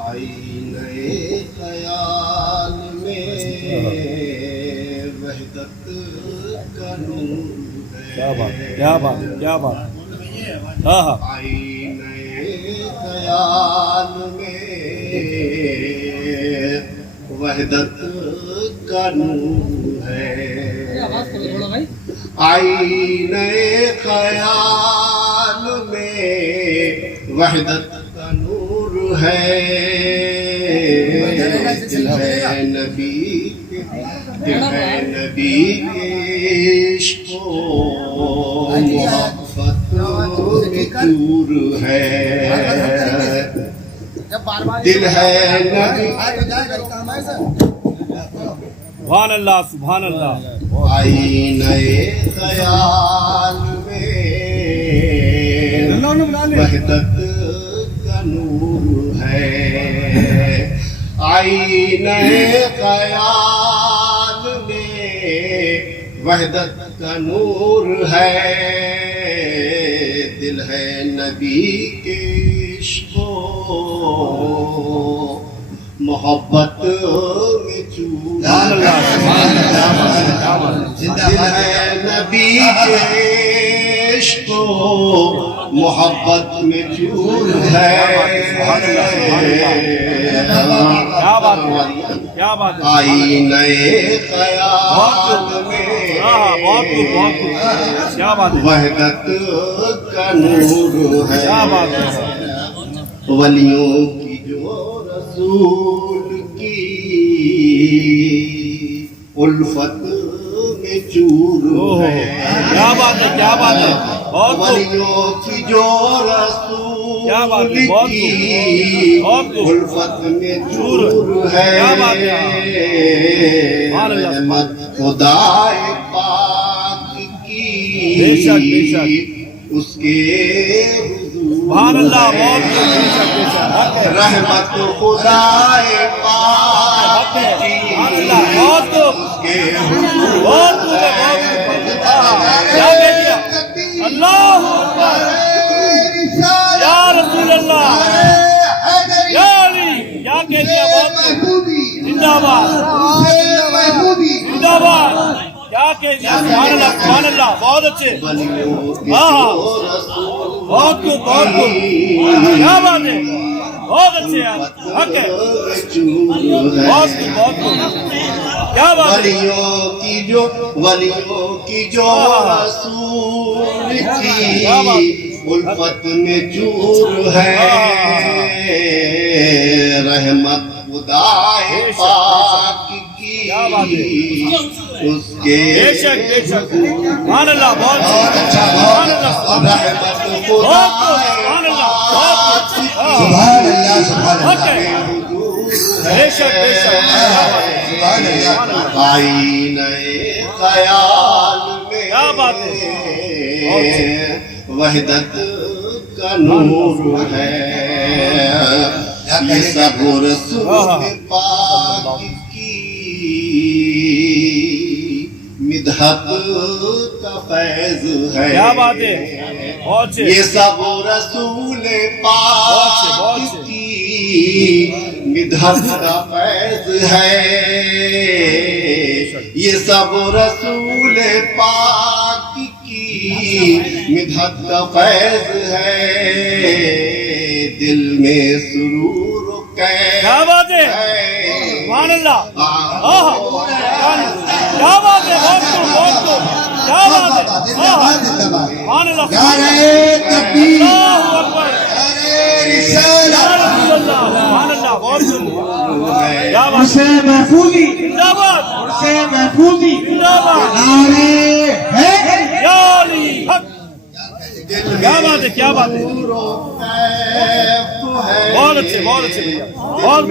آئینۂ خیال میں وحدت کا نور ہے. کیا بات ہے، کیا بات ہے، کیا بات ہے. ہاں ہاں آئینۂ خیال میں وحدت کا نور ہے. آئینۂ خیال میں وحدت کا نور ہے. دل ہے نبی کے عشق و محبت میں چور ہے. دل ہے نبی. سبحان اللہ سبحان اللہ. آئینۂ خیال میں وحدت کا نور ہے. آئینۂ خیال میں وحدت کا نور ہے. دل ہے نبی کے عشق و محبت میں چور ہے. دل ہے نبی کے عشق و محبت میں چور ہے. کیا بات ہے، کیا بات ہے. آئینۂ خیال میں بہت بہت کیا بات ہے. وحدت کا نور ہے. کیا بات ہے. ولیوں کی جو رسول کی الفت میں چور ہے. کیا بات ہے، کیا بات ہے. بہت ولیوں کی جو کیا بات رسول ہے، بہت کی بہت الفت میں چور ہے. کیا بات ہے. رحمت خدائے پاک کی بے شک بے شک. اس کے سبحان اللہ. بہت بے شک بے شک. رحمت خدائے پاک کی سبحان اللہ. بہت اس کے بہت کیا کہہ دیا. اللہ اکبر. یا رسول اللہ. یا علی. کیا کہہ دیا. بہت زندہ باد زندہ باد. کیا کہہ دیا. سبحان اللہ سبحان اللہ. بہت اچھے. ہاں ہاں بہت خوب بہت خوب. کیا بات ہے. بہت اچھے یار. حق ہے. بہت خوب بہت خوب. کیا بات ہے. ولیوں کی جو رسول کی الفت میں چور ہے. رحمت خدائے پاک کی اس کے بے شک بے شک. سبحان اللہ. بہت اچھا. سبحان اللہ. رحمت بہت سبحان اللہ. بہت سبحان اللہ سبحان حق ہے. بے شک بے شک. آئینۂ خیال میں کیا بات ہے. وحدت کا نور ہے. یہ سب رسول پاک کی مدحت کا فیض ہے. کیا بات ہے. بہت سے. یہ سب رسول پاک کی مدحت کا فیض ہے. یہ سب رسول پاک کی مدحت کا فیض ہے. دل میں سرور و کیف کیا بات ہے. سبحان اللہ. کیا بات ہے. بہت خوب بہت خوب. کیا بات ہے. سبحان اللہ. اللہ اکبر. یا رسول اللہ. سبحان اللہ. بہت خوب. کیا بات ہے. محفوظی زندہ باد محفوظی زندہ باد. یا علی حق. کیا بات ہے. کیا بات ہے. بہت اچھے بہت اچھے بھیا. بہت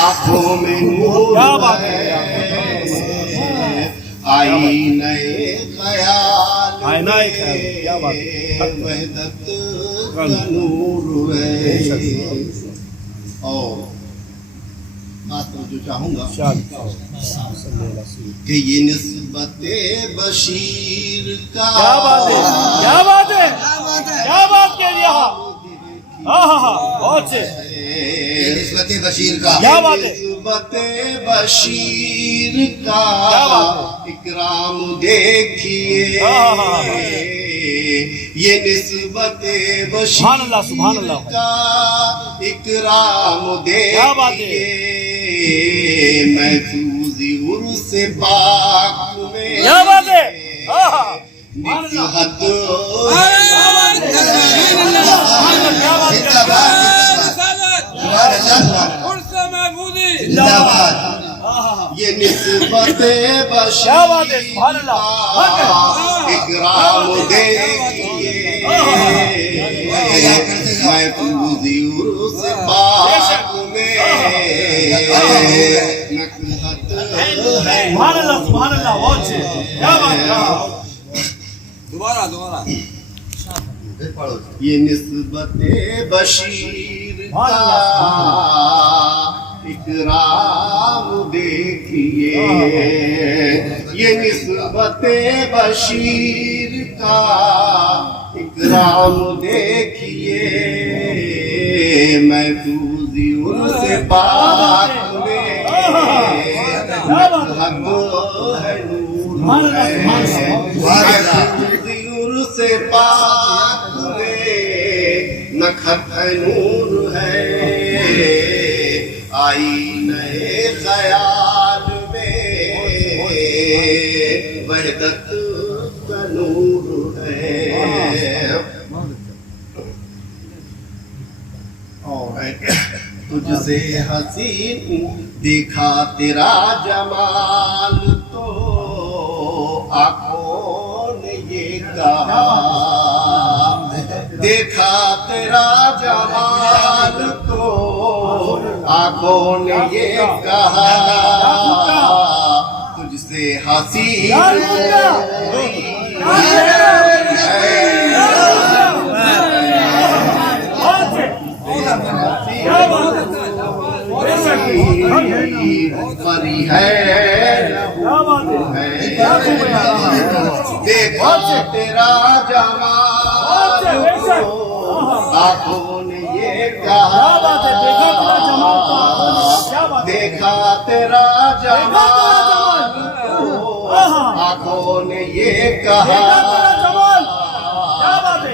آنکھوں میں نور کیا بات ہے. آئینۂ خیال آئینۂ خیال. کیا بات ہے. وحدت کا نور ہے. اور خاص توجہ چاہوں گا کہ یہ نسبت بشیر کا کیا بات ہے، کیا بات ہے، کیا بات کہہ دیا، ہاں ہاں ہاں بہت سے، یہ نسبت بشیر کا کیا بات ہے، نسبت بشیر کا کیا بات اکرام دیکھیے ہاں ہاں ہاں۔ یہ نسبت سبحان اللہ، بشیر سبحان اللہ۔ کا اکرام کیا بات ہے۔ دیکھیے محفوظ عرس پاک میں کیا بات ہے، ہاں ہاں سبحان اللہ، نکہت کیا بات ہے، زندہ باد ہاں ہاں ہاں، یہ نسبت کیا بشیر بات ہے، سبحان اللہ، کا اکرام دیکھیے محفوظ عرس پاک میں نکہت ہے سبحان اللہ، سبحان اللہ بہت سے، کیا بات ہے، ہاں۔ یہ نسبت بشیر کا اکرام دیکھیے یہ نسبت بشیر کا اکرام دیکھیے محفوظ عرس پاک میں حق ہے نور ہے محفوظ عرس پاک میں نکہت ہے نور ہے آئینہ خیال میں وحدت کا نور ہے تجھ سے حسین دیکھا تیرا جمال تو آنکھوں نے یہ کہا دیکھا تیرا جمال تو آنکھوں نے یہ کہا تجھ سے حسین پری ہے دیکھا تیرا جمال آنکھوں نے یہ کہا دیکھا تیرا جمال آنکھوں نے یہ کہا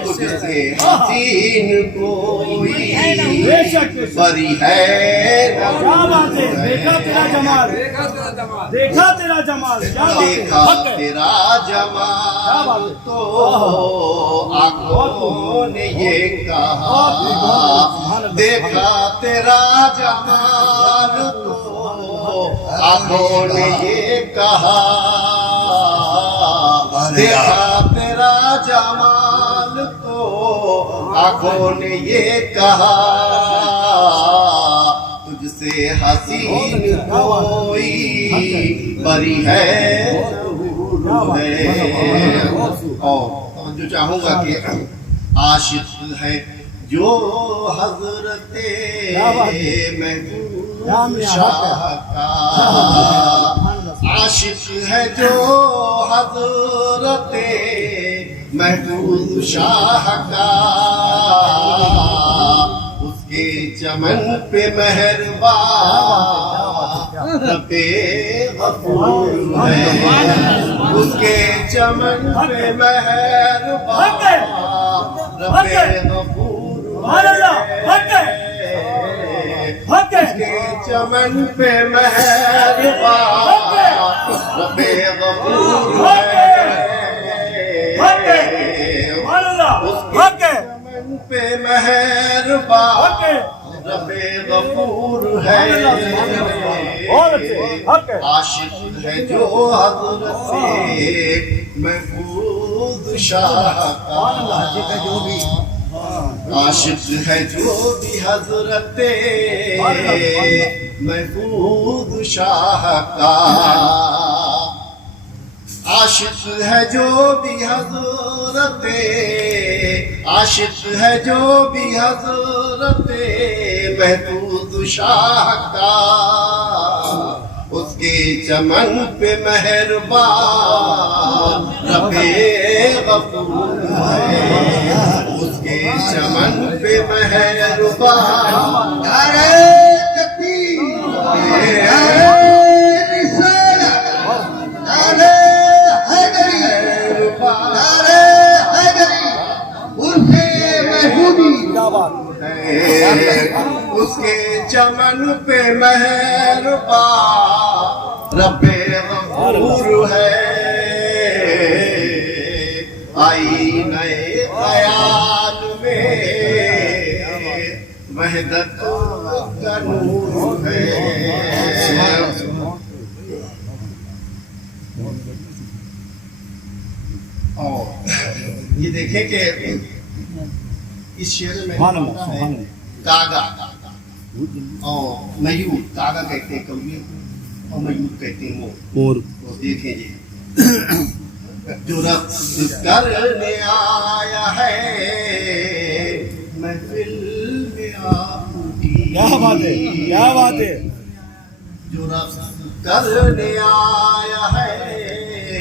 تجھ سے حسین کوئی پری ہے دیکھا تیرا جمال، دیکھا تیرا جمال، دیکھا تیرا جمال تو آنکھوں نے یہ کہا دیکھا تیرا جمال تو آنکھوں نے یہ کہا دیکھا تیرا جمال تو آنکھوں نے یہ کہا تجھ سے حسین کوئی پری ہے اور جو چاہوں گا کہ عاشق ہے جو حضرت محبوب شاہ کا عاشق ہے جو حضرت محبوب شاہ کا اس کے چمن پہ مہربان رب غفور ہے اس کے چمن پہ مہربان رب غفور ہے اس کے چمن پہ مہربان رب غفور ہے چمن پہ مہربان رب غفور ہے عاشق ہے جو حضرت محفوظ شاہ کا عاشق ہے جو بھی حضرت محفوظ شاہ کا عاشق ہے جو بھی حضرت عاشق ہے جو بھی حضرت محفوظ شاہ کا اس کے چمن پہ مہربان رب غفور ہے اس کے چمن پہ مہربان نعرہ تکبیر نعرہ رسالت نعرہ حیدری نعرہ حیدری عرف محمودی کیا بات اس کے چمن پہ مہربان رب غفور ہے آئی نئے خیال میں وحدت کا نور ہے اور یہ دیکھیں کہ اس شعر میں سبحان اللہ سبحان اللہ کاغا اور میور کاغا کہتے ہیں کویت اور میور کہتے ہیں مور تو دیکھیں جی جو رقص کرنے آیا ہے محفل میں آپ کی کیا بات ہے کیا بات ہے جو رقص کرنے آیا ہے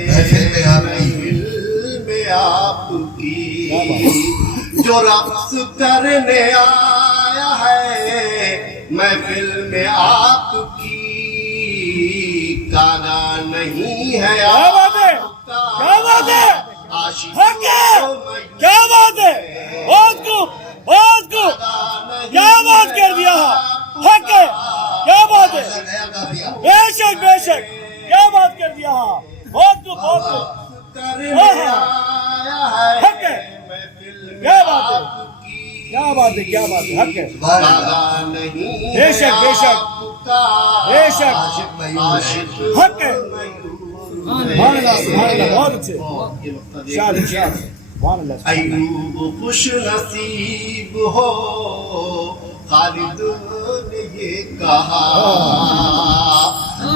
محفل میں آپ کی جو رقص کرنے آیا ہے محفل میں آپ کی کاغا نہیں ہے کیا بات ہے کیا بات ہے حق ہے کیا بات ہے بہت کو کیا بات کر دیا حق ہے کیا بات ہے بے شک کیا بات کر دیا بہت کو حق ہے کیا بات ہے کیا بات ہے کیا بات ہے حق ہے بے شک حق ہے سبحان اللہ بہت اچھے شاد سبحان اللہ ایوب خوش نصیب ہو خالد نے یہ کہا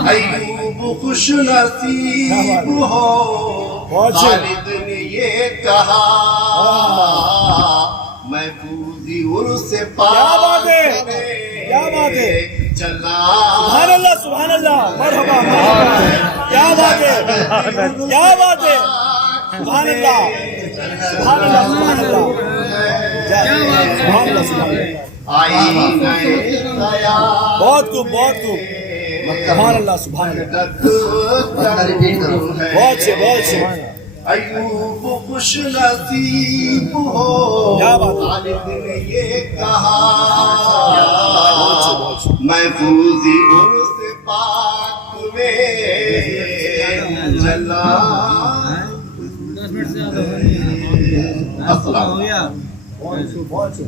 ایوب خوش نصیب ہو خالد نے یہ کہا محفوظی عرص پاک کیا بات ہے چلا سبحان اللہ مرحبا کیا بات ہے سبحان اللہ آئی نئے بہت خوب سبحان اللہ بہت سے ایوب خوش نصیب ہو خالد نے یہ کہا محفوظی عرص پاک میں چلا السلام بہت